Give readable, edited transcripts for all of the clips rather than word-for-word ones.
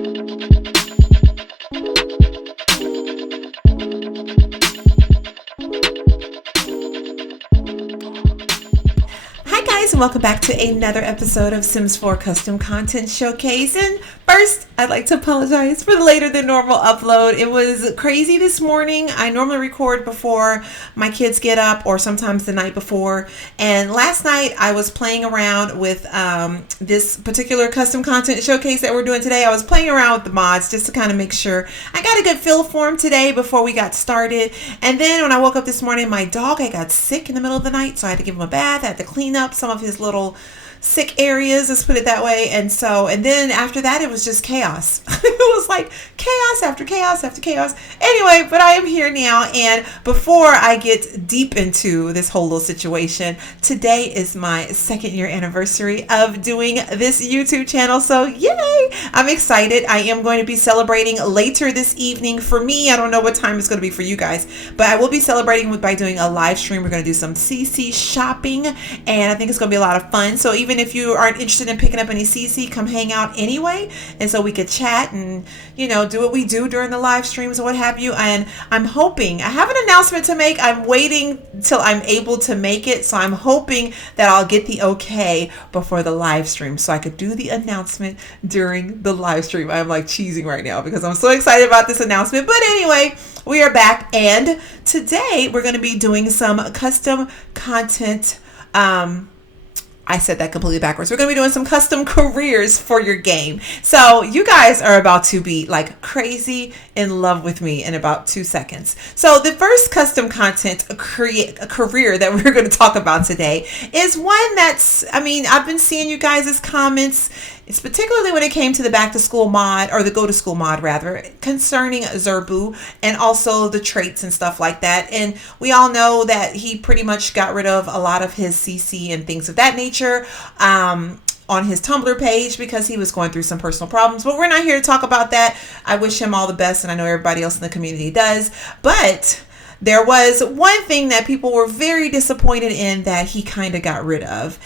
Hi guys, and welcome back to another episode of Sims 4 Custom Content Showcase. And first, I'd like to apologize for the later than normal upload. It was crazy this morning. I normally record before my kids get up or sometimes the night before. And last night I was playing around with this particular custom content showcase that we're doing today. I was playing around with the mods just to kind of make sure I got a good feel for them today before we got started. And then when I woke up this morning, my dog, I got sick in the middle of the night, so I had to give him a bath. I had to clean up some of his little sick areas, let's put it that way. And then after that, it was just chaos. It was like chaos after chaos after chaos. Anyway, but I am here now. And before I get deep into this whole little situation, today is my 2nd year anniversary of doing this YouTube channel. So yay, I'm excited. I am going to be celebrating later this evening. For me, I don't know what time it's going to be for you guys, but I will be celebrating by doing a live stream. We're going to do some CC shopping, and I think it's going to be a lot of fun. So even if you aren't interested in picking up any CC, come hang out anyway, and so we could chat and, you know, do what we do during the live streams or what have you. And I'm hoping, I have an announcement to make. I'm waiting till I'm able to make it, so I'm hoping that I'll get the okay before the live stream so I could do the announcement during the live stream. I'm like cheesing right now because I'm so excited about this announcement. But anyway, we are back, and today we're going to be doing some custom content. I said that completely backwards. We're going to be doing some custom careers for your game. So you guys are about to be like crazy in love with me in about 2 seconds. So the first custom content career that we're going to talk about today is one that's, I've been seeing you guys' comments. It's particularly when it came to the back to school mod, or the go to school mod rather, concerning Zerbu and also the traits and stuff like that. And we all know that he pretty much got rid of a lot of his CC and things of that nature on his Tumblr page because he was going through some personal problems. But we're not here to talk about that. I wish him all the best, and I know everybody else in the community does. But there was one thing that people were very disappointed in that he kind of got rid of,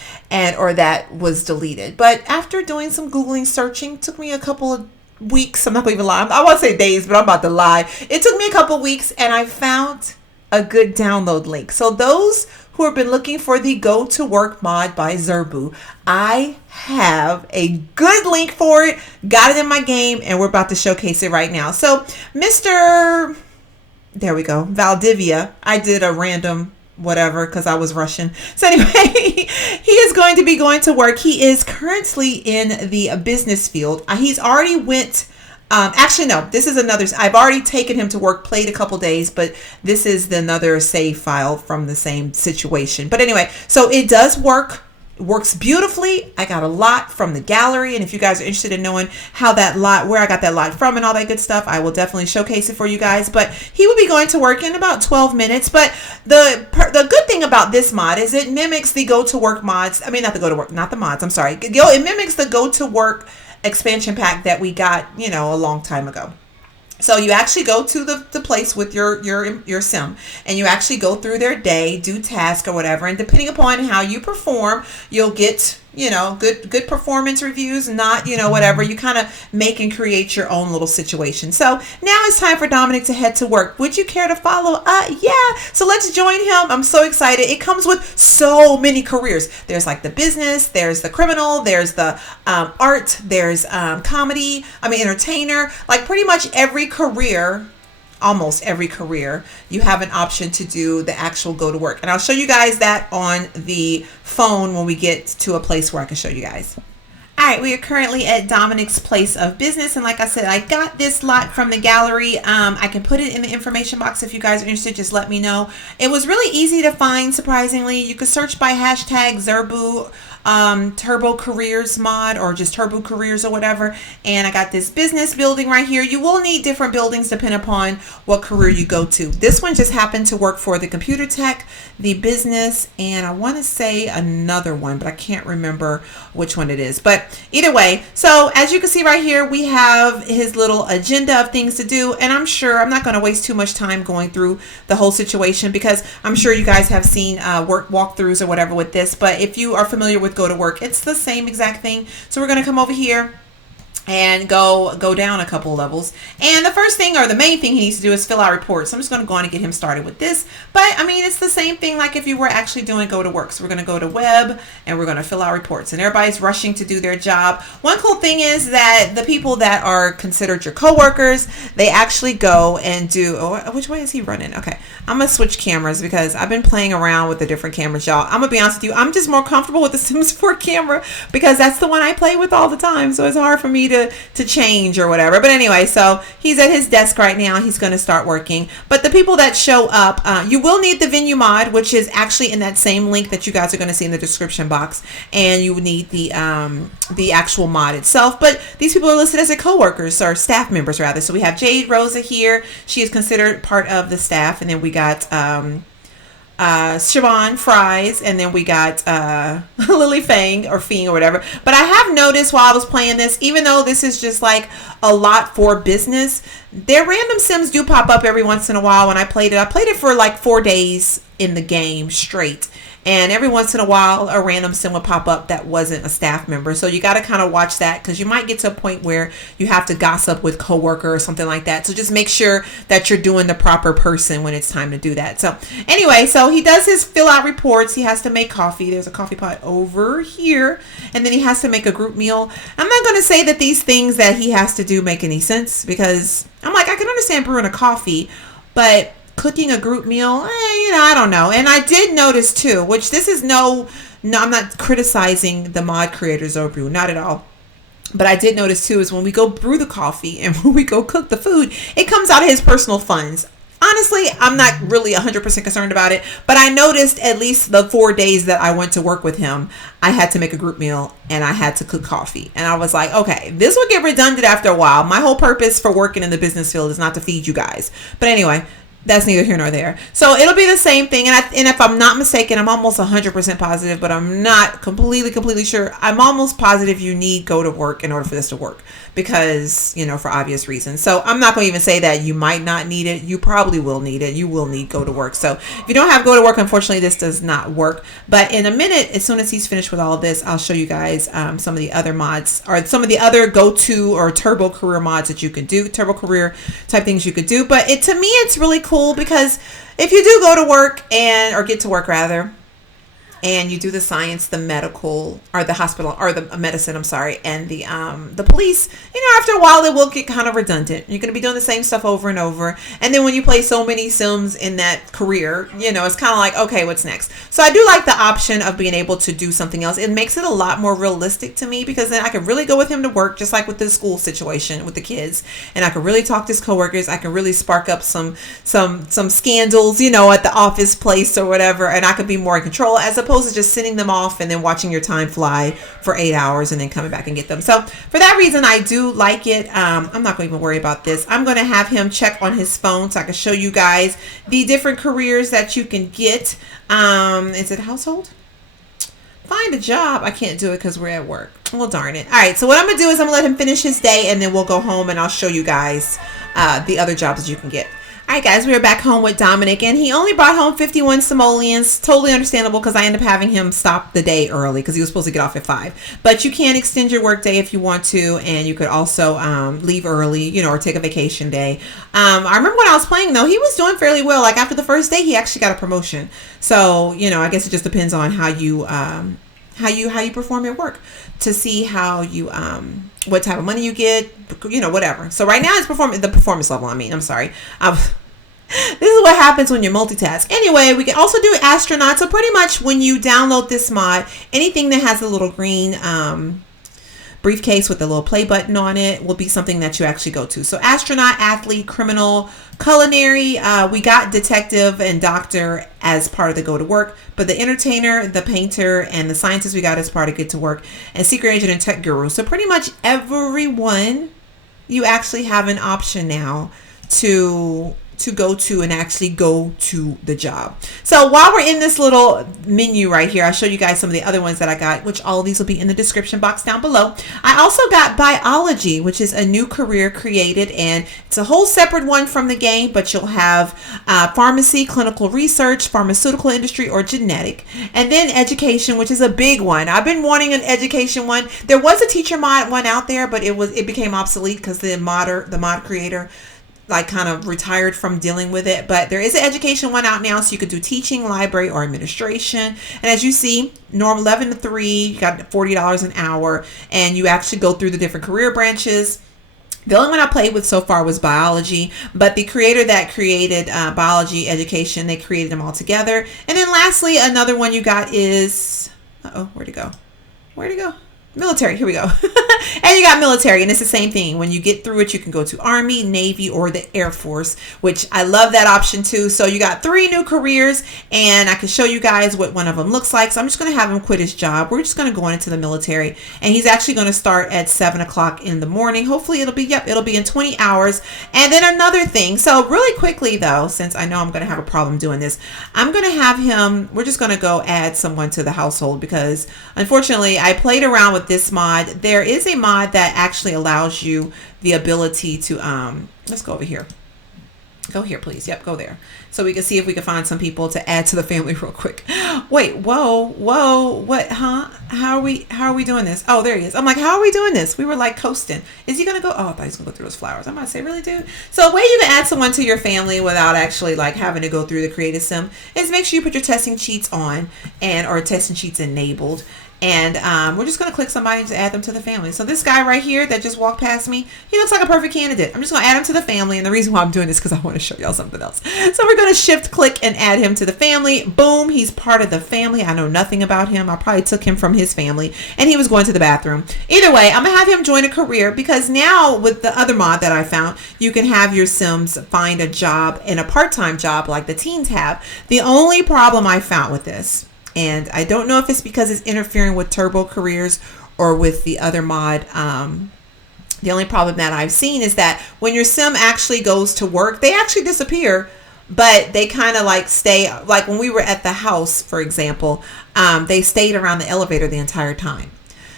or that was deleted. But after doing some Googling, searching, took me a couple of weeks. I'm not going to even lie. I won't say days, but I'm about to lie. It took me a couple of weeks, and I found a good download link. So those who have been looking for the Go to Work mod by Zerbu, I have a good link for it. Got it in my game, and we're about to showcase it right now. So there we go, Valdivia. I did a random whatever because I was Russian. So anyway, he is going to be going to work. He is currently in the business field. He's already went. Actually, no, this is another. I've already taken him to work, played a couple days, but this is another save file from the same situation. But anyway, so it does work. It works beautifully. I got a lot from the gallery, and if you guys are interested in knowing where I got that lot from and all that good stuff, I will definitely showcase it for you guys. But he will be going to work in about 12 minutes. But the good thing about this mod is it mimics the Go to Work mods. Not the mods. I'm sorry. It mimics the Go to Work expansion pack that we got, a long time ago. So you actually go to the place with your sim, and you actually go through their day, do task or whatever, and depending upon how you perform, you'll get good performance reviews, not whatever. You kind of make and create your own little situation. So now it's time for Dominic to head to work. Would you care to follow? Yeah. So let's join him. I'm so excited. It comes with so many careers. There's like the business, there's the criminal, there's the art, there's comedy, entertainer, like pretty much almost every career, you have an option to do the actual go to work. And I'll show you guys that on the phone when we get to a place where I can show you guys. All right, we are currently at Dominic's place of business. And like I said, I got this lot from the gallery. I can put it in the information box if you guys are interested. Just let me know. It was really easy to find, surprisingly. You could search by hashtag Zerbu Turbo Careers mod, or just Turbo Careers or whatever. And I got this business building right here. You will need different buildings depending upon what career you go to. This one just happened to work for the computer tech, the business, and I want to say another one, but I can't remember which one it is. But either way, so as you can see right here, we have his little agenda of things to do. And I'm sure I'm not going to waste too much time going through the whole situation, because I'm sure you guys have seen work walkthroughs or whatever with this. But if you are familiar with Go to Work, it's the same exact thing. So we're going to come over here and go down a couple levels. And the first thing, or the main thing he needs to do, is fill out reports. So I'm just going to go on and get him started with this. But I mean, it's the same thing like if you were actually doing go to work. So we're going to go to web and we're going to fill out reports, and everybody's rushing to do their job. One cool thing is that the people that are considered your coworkers, they actually go and do, oh, which way is he running? Okay, I'm going to switch cameras because I've been playing around with the different cameras, y'all. I'm going to be honest with you, I'm just more comfortable with the Sims 4 camera because that's the one I play with all the time. So it's hard for me to change or whatever. But anyway, so he's at his desk right now. He's going to start working. But the people that show up, you will need the venue mod, which is actually in that same link that you guys are going to see in the description box. And you need the actual mod itself. But these people are listed as their coworkers, or staff members rather. So we have Jade Rosa here. She is considered part of the staff. And then we got Siobhan Fries, and then we got Lily Fang or Fing or whatever. But I have noticed while I was playing this, even though this is just like a lot for business, their random Sims do pop up every once in a while. When I played it for like 4 days in the game straight. And every once in a while, a random Sim would pop up that wasn't a staff member. So you got to kind of watch that, because you might get to a point where you have to gossip with coworker or something like that. So just make sure that you're doing the proper person when it's time to do that. So anyway, so he does his fill out reports. He has to make coffee. There's a coffee pot over here. And then he has to make a group meal. I'm not going to say that these things that he has to do make any sense, because I'm like, I can understand brewing a coffee, but cooking a group meal, I don't know. And I did notice too, which this is no, I'm not criticizing the mod creators or brew, not at all. But I did notice too, is when we go brew the coffee and when we go cook the food, it comes out of his personal funds. Honestly, I'm not really 100% concerned about it, but I noticed at least the 4 days that I went to work with him, I had to make a group meal and I had to cook coffee. And I was like, okay, this will get redundant after a while. My whole purpose for working in the business field is not to feed you guys. But anyway, that's neither here nor there. So it'll be the same thing. And if I'm not mistaken, I'm almost 100% positive, but I'm not completely sure. I'm almost positive you need go to work in order for this to work, because, for obvious reasons. So I'm not going to even say that you might not need it. You probably will need it. You will need go to work. So if you don't have go to work, unfortunately, this does not work. But in a minute, as soon as he's finished with all of this, I'll show you guys some of the other mods, or some of the other go-to or turbo career mods that you can do, turbo career type things you could do. But to me, it's really cool, because if you do go to work or get to work rather, and you do the science, the medical, or the hospital, or the medicine, and the police, after a while it will get kind of redundant. You're going to be doing the same stuff over and over. And then when you play so many Sims in that career, it's kind of like, okay, what's next? So I do like the option of being able to do something else. It makes it a lot more realistic to me, because then I can really go with him to work, just like with the school situation with the kids. And I can really talk to his coworkers. I can really spark up some scandals, at the office place or whatever. And I could be more in control, as opposed to just sending them off and then watching your time fly for 8 hours and then coming back and get them. So for that reason, I do like it. I'm not going to even worry about this. I'm going to have him check on his phone so I can show you guys the different careers that you can get. Is it household? Find a job. I can't do it because we're at work. Well, darn it. All right. So what I'm going to do is I'm going to let him finish his day, and then we'll go home and I'll show you guys the other jobs that you can get. All right, guys, we are back home with Dominic, and he only brought home 51 simoleons. Totally understandable, because I ended up having him stop the day early because he was supposed to get off at 5. But you can extend your work day if you want to, and you could also leave early, or take a vacation day. I remember when I was playing, though, he was doing fairly well. Like after the first day, he actually got a promotion. So, I guess it just depends on how you perform at work, to see how you what type of money you get, whatever. So right now it's the performance level. I'm sorry. This is what happens when you multitask. Anyway, we can also do astronaut. So pretty much when you download this mod, anything that has a little green briefcase with a little play button on it will be something that you actually go to. So astronaut, athlete, criminal, culinary, we got detective and doctor as part of the go to work, but the entertainer, the painter, and the scientist we got as part of get to work, and secret agent and tech guru. So pretty much everyone, you actually have an option now to to go to and actually go to the job. So while we're in this little menu right here, I'll show you guys some of the other ones that I got, which all of these will be in the description box down below. I also got biology, which is a new career created, and it's a whole separate one from the game, but you'll have pharmacy, clinical research, pharmaceutical industry, or genetic. And then education, which is a big one. I've been wanting an education one. There was a teacher mod one out there, but it became obsolete because the mod creator like kind of retired from dealing with it. But there is an education one out now, so you could do teaching, library, or administration. And as you see, norm 11 to 3, you got $40 an hour, and you actually go through the different career branches. The only one I played with so far was biology, but the creator that created biology education, they created them all together. And then lastly, another one you got is, where'd it go? Military. Here we go. And you got military, and it's the same thing. When you get through it, you can go to Army, Navy, or the Air Force, which I love that option too. So you got 3 new careers, and I can show you guys what one of them looks like. So I'm just going to have him quit his job. We're just going to go into the military, and he's actually going to start at 7 o'clock in the morning. Hopefully it'll be in 20 hours. And then another thing. So really quickly though, since I know I'm going to have a problem doing this, I'm going to have him, we're just going to go add someone to the household, because unfortunately I played around with this mod. There is a mod that actually allows you the ability to let's go over here. Go here, please. Yep, go there. So we can see if we can find some people to add to the family real quick. Wait, whoa, what, huh? How are we doing this? Oh, there he is. I'm like, how are we doing this? We were like coasting. Is he gonna go? Oh, I thought he was gonna go through those flowers. I'm about to say, really, dude? So a way you can add someone to your family without actually like having to go through the Create a Sim is make sure you put your testing sheets on or testing sheets enabled. And we're just going to click somebody to add them to the family. So this guy right here that just walked past me, he looks like a perfect candidate. I'm just going to add him to the family. And the reason why I'm doing this is because I want to show y'all something else. So we're going to shift click and add him to the family. Boom. He's part of the family. I know nothing about him. I probably took him from his family and he was going to the bathroom. Either way, I'm going to have him join a career, because now with the other mod that I found, you can have your Sims find a job and a part-time job like the teens have. The only problem I found with this, and I don't know if it's because it's interfering with Turbo Careers or with the other mod. The only problem that I've seen is that when your Sim actually goes to work, they actually disappear, but they kind of like stay. Like when we were at the house, for example, they stayed around the elevator the entire time.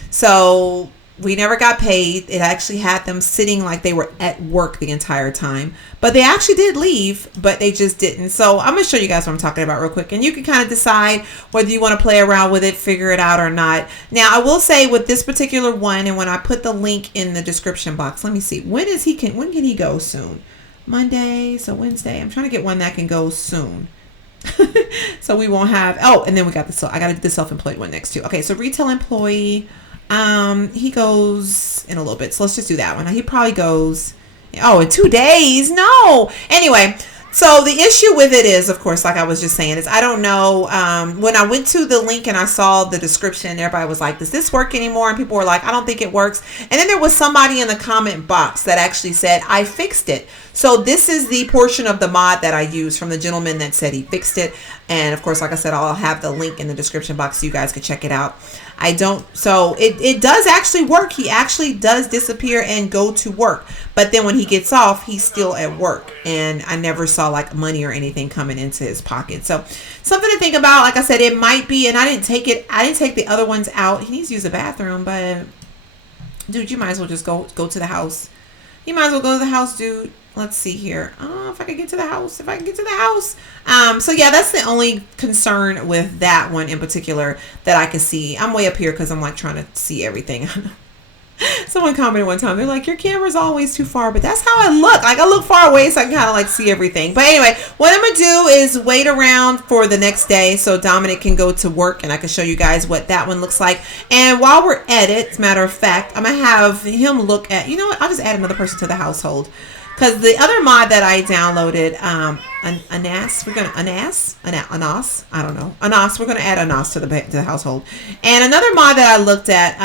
So we never got paid. It actually had them sitting like they were at work the entire time. But they actually did leave, but they just didn't. So I'm going to show you guys what I'm talking about real quick. And you can kind of decide whether you want to play around with it, figure it out or not. Now, I will say with this particular one, and when I put the link in the description box, let me see. When can he go soon? Monday, so Wednesday. I'm trying to get one that can go soon. So we won't have, and then we got I got to do the self-employed one next too. Okay, so retail employee. He goes in a little bit, so let's just do that one. He probably goes in 2 days. No, anyway, so the issue with it is, of course, like I was just saying, is I don't know. When I went to the link and I saw the description, everybody was like, does this work anymore? And people were like, I don't think it works. And then there was somebody in the comment box that actually said, I fixed it. So this is the portion of the mod that I used from the gentleman that said he fixed it. And of course, like I said, I'll have the link in the description box so you guys can check it out. So it does actually work. He actually does disappear and go to work. But then when he gets off, he's still at work. And I never saw like money or anything coming into his pocket. So something to think about. Like I said, it might be, and I didn't take the other ones out. He needs to use the bathroom, but dude, you might as well just go to the house. You might as well go to the house, dude. Let's see here. If I can get to the house. So yeah, that's the only concern with that one in particular that I can see. I'm way up here because I'm like trying to see everything. Someone commented one time, they're like, your camera's always too far, but that's how I look. Like I look far away so I can kind of like see everything. But anyway, what I'm going to do is wait around for the next day so Dominic can go to work and I can show you guys what that one looks like. And while we're at it, as a matter of fact, I'm going to have him look at, you know what, I'll just add another person to the household. Because the other mod that I downloaded, Anas, we're going to add Anas to the household. And another mod that I looked at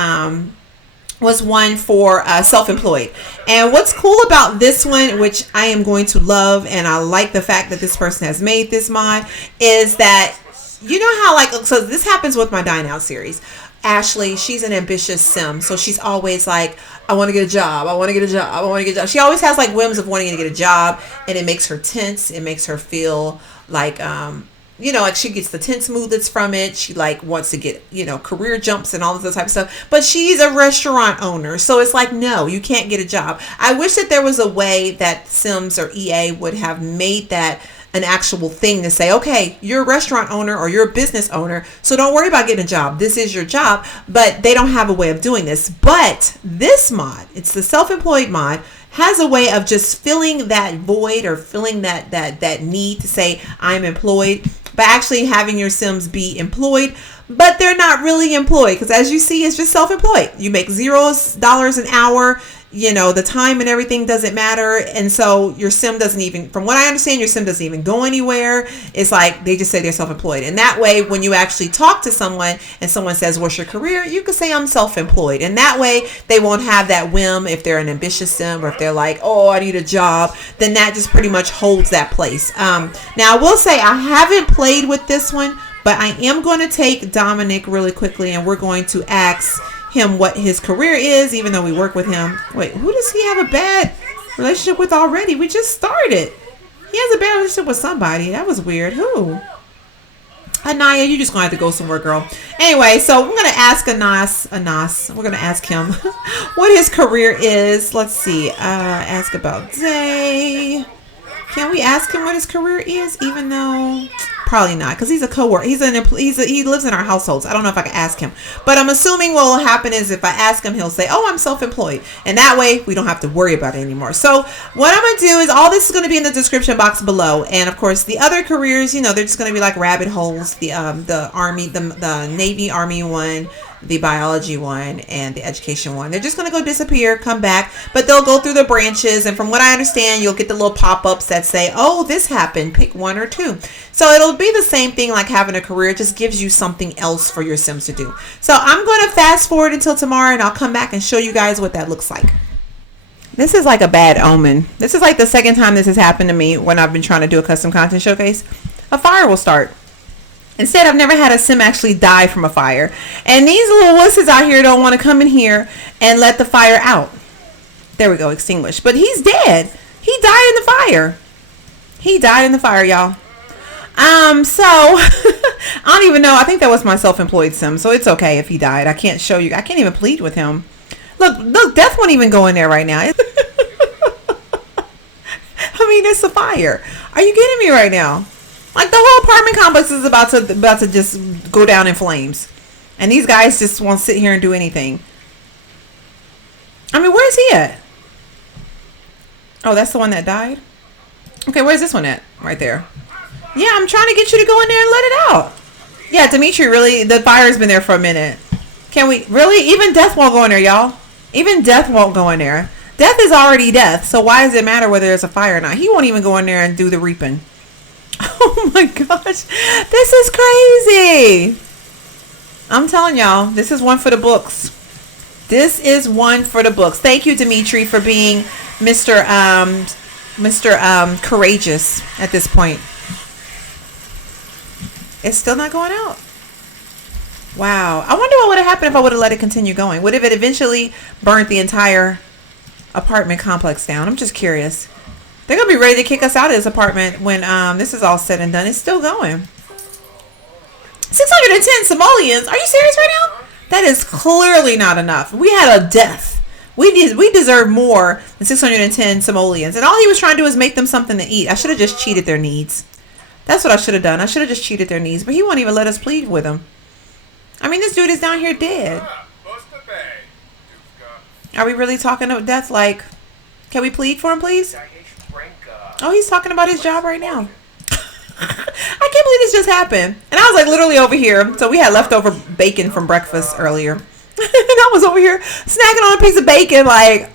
was one for self-employed. And what's cool about this one, which I am going to love, and I like the fact that this person has made this mod, is that, you know how like, so this happens with my Dine Out series. Ashley, she's an ambitious sim, so she's always like, I want to get a job, I want to get a job, I want to get a job. She always has like whims of wanting to get a job, and it makes her tense. It makes her feel like like she gets the tense mood that's from it. She like wants to get, career jumps and all of this type of stuff. But she's a restaurant owner. So it's like, no, you can't get a job. I wish that there was a way that Sims or EA would have made that an actual thing to say, okay, you're a restaurant owner or you're a business owner, so don't worry about getting a job. This is your job. But they don't have a way of doing this. But this mod, it's the self-employed mod, has a way of just filling that void or filling that need to say I'm employed, by actually having your Sims be employed, but they're not really employed, because as you see, it's just self-employed. You make $0 an hour. The time and everything doesn't matter. And so your sim doesn't even, from what I understand, your sim doesn't even go anywhere. It's like they just say they're self-employed. And that way, when you actually talk to someone and someone says, what's your career? You can say I'm self-employed. And that way they won't have that whim if they're an ambitious sim, or if they're like, oh, I need a job, then that just pretty much holds that place. Now I will say I haven't played with this one, but I am going to take Dominic really quickly, and we're going to ask him what his career is, even though we work with him. Wait, who does he have a bad relationship with already? We just started. He has a bad relationship with somebody. That was weird. Who? Anaya, you just gonna have to go somewhere, girl. Anyway, so we're gonna ask Anas. We're gonna ask him what his career is. Let's see. Ask about Day. Can we ask him what his career is? Even though probably not, because he's a coworker. He lives in our households. I don't know if I can ask him, but I'm assuming what will happen is if I ask him, he'll say, "Oh, I'm self-employed," and that way we don't have to worry about it anymore. So what I'm gonna do is all this is gonna be in the description box below, and of course the other careers, they're just gonna be like rabbit holes. The army, the Navy Army one, the biology one, and the education one. They're just going to go disappear, come back, but they'll go through the branches. And from what I understand, you'll get the little pop-ups that say, oh, this happened, pick one or two. So it'll be the same thing like having a career. It just gives you something else for your Sims to do. So I'm going to fast forward until tomorrow, and I'll come back and show you guys what that looks like. This is like a bad omen. This is like the second time this has happened to me when I've been trying to do a custom content showcase. A fire will start. Instead, I've never had a sim actually die from a fire. And these little wusses out here don't want to come in here and let the fire out. There we go, extinguished. But he's dead. He died in the fire. He died in the fire, y'all. So, I don't even know. I think that was my self-employed sim, so it's okay if he died. I can't show you. I can't even plead with him. Look, Death won't even go in there right now. I mean, it's a fire. Are you kidding me right now? Like, the whole apartment complex is about to just go down in flames. And these guys just won't sit here and do anything. I mean, where's he at? Oh, that's the one that died? Okay, where's this one at? Right there. Yeah, I'm trying to get you to go in there and let it out. Yeah, Dimitri, really, the fire's been there for a minute. Can we, really? Even Death won't go in there, y'all. Even Death won't go in there. Death is already Death, so why does it matter whether there's a fire or not? He won't even go in there and do the reaping. Oh my gosh, this is crazy. I'm telling y'all, this is one for the books. This is one for the books. Thank you, Dimitri, for being Mr. Courageous at this point. It's still not going out. Wow. I wonder what would have happened if I would have let it continue going. Would have it eventually burnt the entire apartment complex down? I'm just curious. They're going to be ready to kick us out of this apartment when this is all said and done. It's still going. 610 simoleons. Are you serious right now? That is clearly not enough. We had a death. We deserve more than 610 simoleons. And all he was trying to do is make them something to eat. I should have just cheated their needs. That's what I should have done. I should have just cheated their needs. But he won't even let us plead with him. I mean, this dude is down here dead. Are we really talking to death? Like, can we plead for him, please? Oh, he's talking about his job right now. I can't believe this just happened. And I was like literally over here. So we had leftover bacon from breakfast earlier. And I was over here snacking on a piece of bacon like,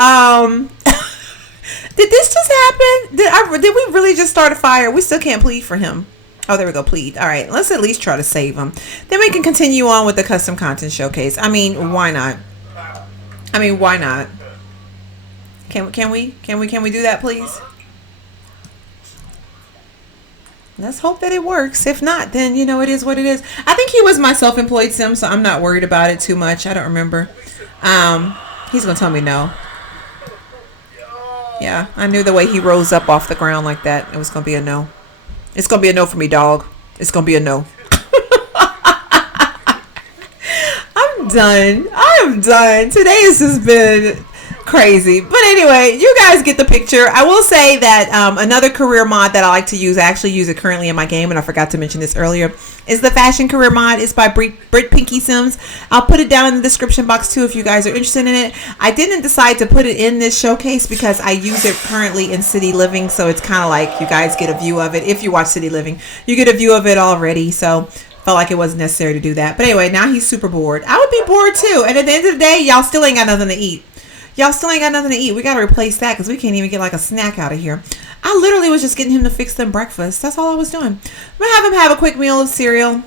did this just happen? Did we really just start a fire? We still can't plead for him. Oh, there we go. Plead. All right. Let's at least try to save him. Then we can continue on with the custom content showcase. I mean, why not? I mean, why not? Can we do that, please? Let's hope that it works. If not, then it is what it is. I think he was my self-employed sim, so I'm not worried about it too much. I don't remember. He's gonna tell me no. Yeah, I knew the way he rose up off the ground like that, it was gonna be a no. It's gonna be a no for me, dog. It's gonna be a no. I'm done. I'm done. Today has just been crazy. But anyway, you guys get the picture. I will say that another career mod that I like to use, I actually use it currently in my game, and I forgot to mention this earlier, is the fashion career mod. It's by Brit Pinky Sims. I'll put it down in the description box too if you guys are interested in it. I didn't decide to put it in this showcase because I use it currently in City Living, so it's kind of like you guys get a view of it. If you watch City Living, you get a view of it already, so felt like it wasn't necessary to do that. But anyway, now he's super bored. I would be bored too, and at the end of the day, y'all still ain't got nothing to eat. Y'all still ain't got nothing to eat. We got to replace that because we can't even get like a snack out of here. I literally was just getting him to fix them breakfast. That's all I was doing. I'm going to have him have a quick meal of cereal.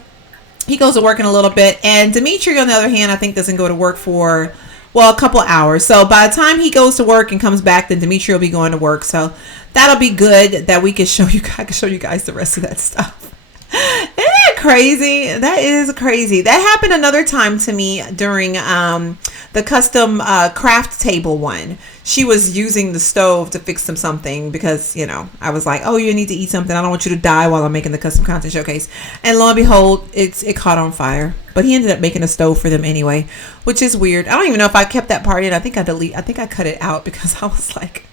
He goes to work in a little bit. And Dimitri, on the other hand, I think doesn't go to work for, well, a couple of hours. So by the time he goes to work and comes back, then Dimitri will be going to work. So that'll be good that we can show you. I can show you guys the rest of that stuff. Isn't that crazy? That is crazy. That happened another time to me during the custom craft table one. She was using the stove to fix something because, I was like, oh, you need to eat something. I don't want you to die while I'm making the custom content showcase. And lo and behold, it caught on fire. But he ended up making a stove for them anyway, which is weird. I don't even know if I kept that part in. I think I cut it out because I was like,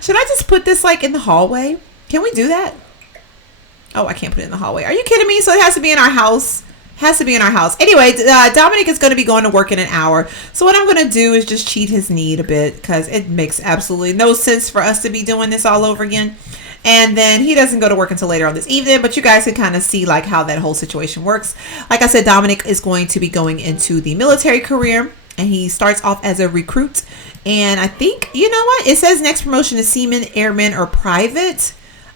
should I just put this like in the hallway? Can we do that? Oh, I can't put it in the hallway. Are you kidding me? So it has to be in our house. Has to be in our house. Anyway, Dominic is going to be going to work in an hour. So what I'm going to do is just cheat his need a bit because it makes absolutely no sense for us to be doing this all over again. And then he doesn't go to work until later on this evening, but you guys can kind of see like how that whole situation works. Like I said, Dominic is going to be going into the military career, and he starts off as a recruit. And I think, you know what? It says next promotion is seaman, airman, or private.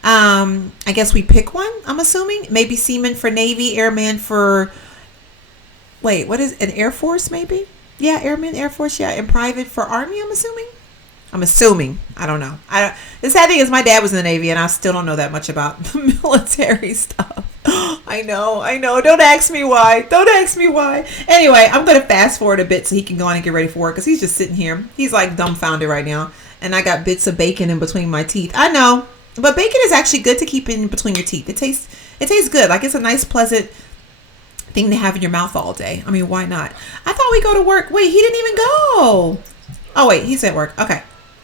I guess we pick one, I'm assuming. Maybe seaman for Navy, airman for, wait, what is an Air Force maybe? Yeah, airman, Air Force, yeah, and private for Army, I'm assuming. I don't know. The sad thing is my dad was in the Navy and I still don't know that much about the military stuff. I know. Don't ask me why. Anyway, I'm going to fast forward a bit so he can go on and get ready for work because he's just sitting here. He's like dumbfounded right now. And I got bits of bacon in between my teeth. I know. But bacon is actually good to keep in between your teeth. It tastes good. Like it's a nice, pleasant thing to have in your mouth all day. I mean, why not? I thought we go to work. Wait, he didn't even go. Oh, wait, he's at work. Okay.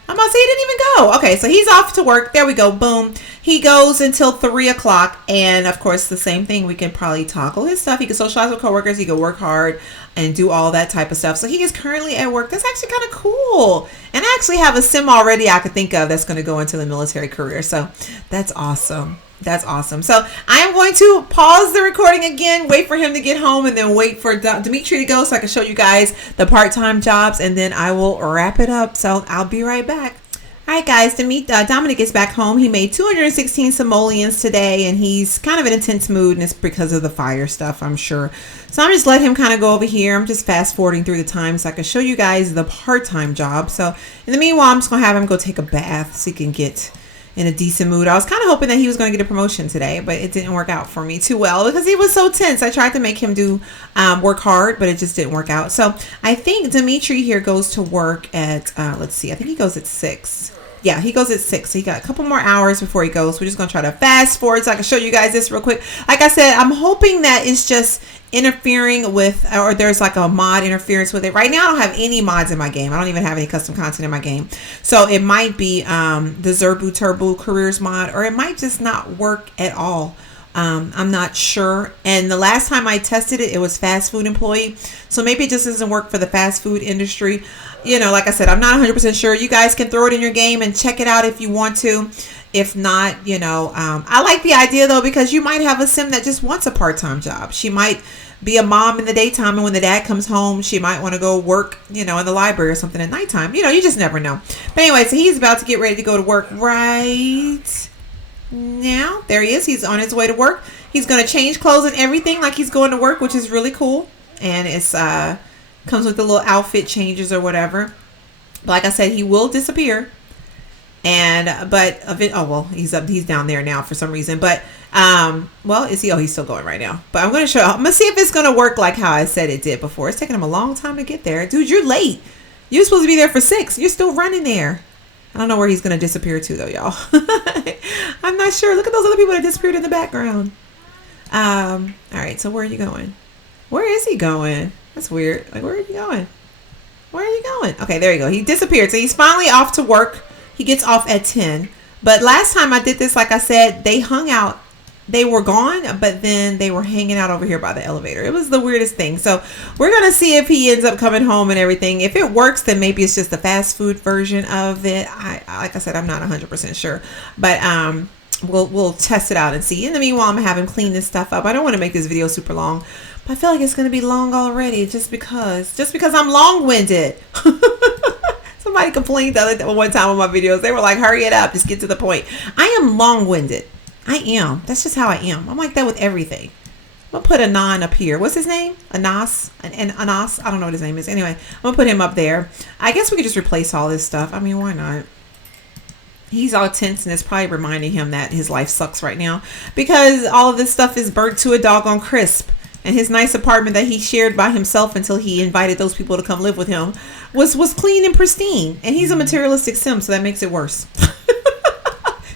I'm about to say he didn't even go. Okay, so he's off to work. There we go. Boom. He goes until 3 o'clock. And, of course, the same thing. We can probably toggle his stuff. He can socialize with coworkers. He can work hard and do all that type of stuff. So he is currently at work. That's actually kind of cool. And I actually have a sim already I could think of that's going to go into the military career. So that's awesome. That's awesome. So I am going to pause the recording again, wait for him to get home, and then wait for Dimitri to go so I can show you guys the part-time jobs, and then I will wrap it up. So I'll be right back. All right, guys, Dominic is back home. He made 216 simoleons today, and he's kind of in a tense mood, and it's because of the fire stuff, I'm sure. So I'm just letting him kind of go over here. I'm just fast forwarding through the time so I can show you guys the part-time job. So in the meanwhile, I'm just going to have him go take a bath so he can get in a decent mood. I was kind of hoping that he was going to get a promotion today, but it didn't work out for me too well because he was so tense. I tried to make him do work hard, but it just didn't work out. So I think Dimitri here goes to work at, let's see, I think he goes at 6. Yeah, he goes at 6. So he got a couple more hours before he goes. We're just going to try to fast forward so I can show you guys this real quick. Like I said, I'm hoping that it's just interfering with, or there's like a mod interference with it. Right now, I don't have any mods in my game. I don't even have any custom content in my game. So it might be the Zerbu Turbo Careers mod, or it might just not work at all. I'm not sure. And the last time I tested it, it was fast food employee. So maybe it just doesn't work for the fast food industry. You know, like I said, I'm not 100% sure. You guys can throw it in your game and check it out if you want to. If not, you know, I like the idea though, because you might have a sim that just wants a part-time job. She might be a mom in the daytime, and when the dad comes home, she might want to go work, you know, in the library or something at nighttime. You know, you just never know. But anyway, so he's about to get ready to go to work right now. There he is. He's on his way to work. He's going to change clothes and everything like he's going to work, which is really cool. And it's comes with the little outfit changes or whatever. But like I said, he will disappear. And he's down there now for some reason. But well, is he? Oh, he's still going right now. But I'm gonna see if it's gonna work like how I said it did before. It's taking him a long time to get there, dude. You're late. You're supposed to be there for 6. You're still running there. I don't know where he's gonna disappear to though, y'all. I'm not sure. Look at those other people that disappeared in the background. All right. So where are you going? Where is he going? That's weird. Like, where are you going? Where are you going? Okay, there you go. He disappeared. So he's finally off to work. He gets off at 10. But last time I did this, like I said, they hung out. They were gone, but then they were hanging out over here by the elevator. It was the weirdest thing. So we're going to see if he ends up coming home and everything. If it works, then maybe it's just the fast food version of it. Like I said, I'm not 100% sure. But we'll test it out and see. In the meanwhile, I'm going to have him clean this stuff up. I don't want to make this video super long. But I feel like it's going to be long already just because I'm long-winded. Somebody complained one time on my videos. They were like, hurry it up. Just get to the point. I am long-winded. I am. That's just how I am. I'm like that with everything. I'm going to put Anon up here. What's his name? Anas? Anas? I don't know what his name is. Anyway, I'm going to put him up there. I guess we could just replace all this stuff. I mean, why not? He's all tense and it's probably reminding him that his life sucks right now because all of this stuff is burnt to a doggone crisp. And his nice apartment that he shared by himself until he invited those people to come live with him was clean and pristine. And he's a materialistic sim, so that makes it worse.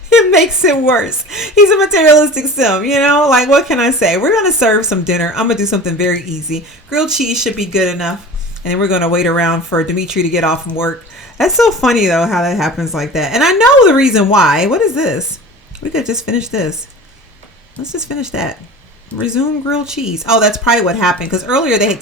It makes it worse. He's a materialistic sim, you know? Like, what can I say? We're going to serve some dinner. I'm going to do something very easy. Grilled cheese should be good enough. And then we're going to wait around for Dimitri to get off from work. That's so funny, though, how that happens like that. And I know the reason why. What is this? We could just finish this. Let's just finish that. Resume grilled cheese. Oh, that's probably what happened because earlier they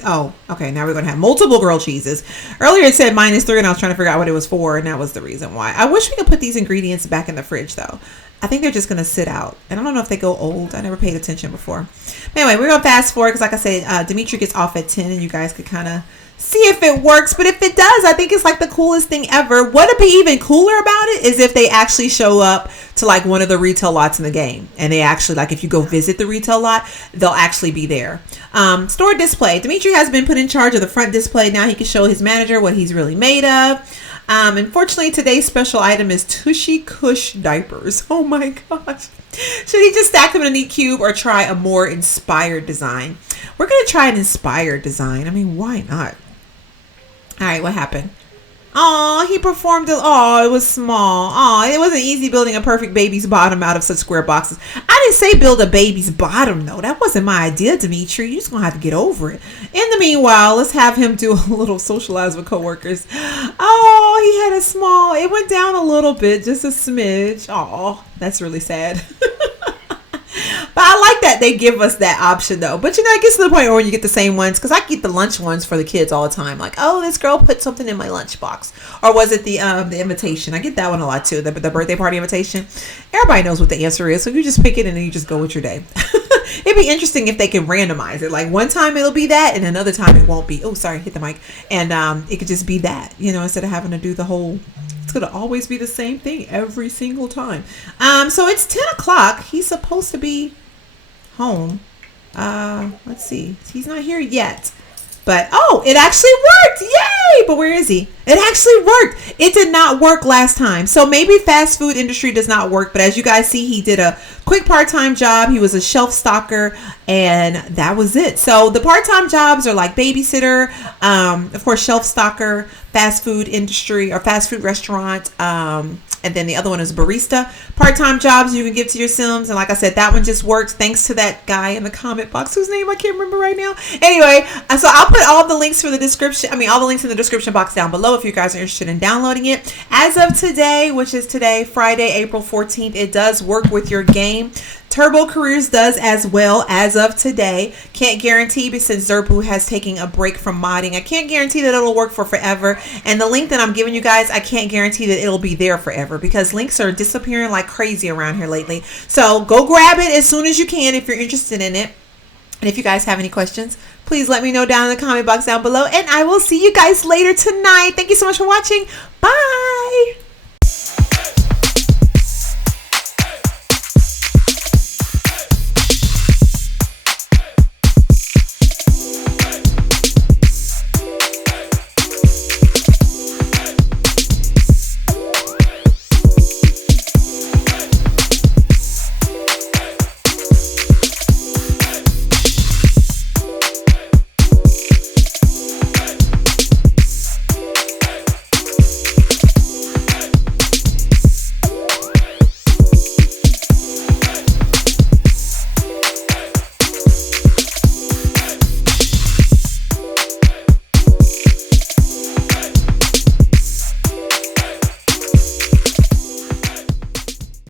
okay, now we're gonna have multiple grilled cheeses. Earlier it said -3 and I was trying to figure out what it was for, and that was the reason why. I wish we could put these ingredients back in the fridge though. I think they're just gonna sit out, and I don't know if they go old. I never paid attention before. But anyway, we're gonna fast forward because like I said, Dimitri gets off at 10 and you guys could kind of see if it works. But if it does, I think it's like the coolest thing ever. What would be even cooler about it is if they actually show up to like one of the retail lots in the game, and they actually, like, if you go visit the retail lot, they'll actually be there. Store display. Dimitri has been put in charge of the front display. Now he can show his manager what he's really made of. Unfortunately, today's special item is Tushy Kush diapers. Oh my gosh. Should he just stack them in a neat cube or try a more inspired design? We're going to try an inspired design. I mean, why not? All right, what happened? Oh, he performed it. Oh, it was small. Oh, it wasn't easy building a perfect baby's bottom out of such square boxes. I didn't say build a baby's bottom, though. That wasn't my idea, Dimitri. You're just going to have to get over it. In the meanwhile, let's have him do a little socialize with coworkers. Oh, he had it went down a little bit, just a smidge. Oh, that's really sad. But I like that they give us that option though. But you know, it gets to the point where you get the same ones, because I get the lunch ones for the kids all the time. Like, oh, this girl put something in my lunchbox, or was it the invitation? I get that one a lot too. The birthday party invitation. Everybody knows what the answer is, so you just pick it and then you just go with your day. It'd be interesting if they can randomize it. Like one time it'll be that, and another time it won't be. Oh, sorry, hit the mic. And it could just be that, you know, instead of having to do the whole. It's gonna always be the same thing every single time. So it's 10 o'clock. He's supposed to be home. Let's see. He's not here yet. But oh, it actually worked! Yay! But where is he? It actually worked. It did not work last time. So maybe fast food industry does not work. But as you guys see, he did a quick part-time job. He was a shelf stocker, and that was it. So the part-time jobs are like babysitter, of course, shelf stocker, fast food industry or fast food restaurant, and then the other one is barista. Part-time jobs you can give to your Sims. And like I said, that one just worked thanks to that guy in the comment box whose name I can't remember right now. Anyway, so I'll put all the links for the description. All the links in the description box down below if you guys are interested in downloading it. As of today, which is today, Friday, April 14th, it does work with your game. Turbo Careers does as well as of today. Can't guarantee, but since Zerpu has taken a break from modding, I can't guarantee that it'll work for forever. And the link that I'm giving you guys, I can't guarantee that it'll be there forever because links are disappearing like crazy around here lately. So go grab it as soon as you can if you're interested in it. And if you guys have any questions, please let me know down in the comment box down below. And I will see you guys later tonight. Thank you so much for watching. Bye.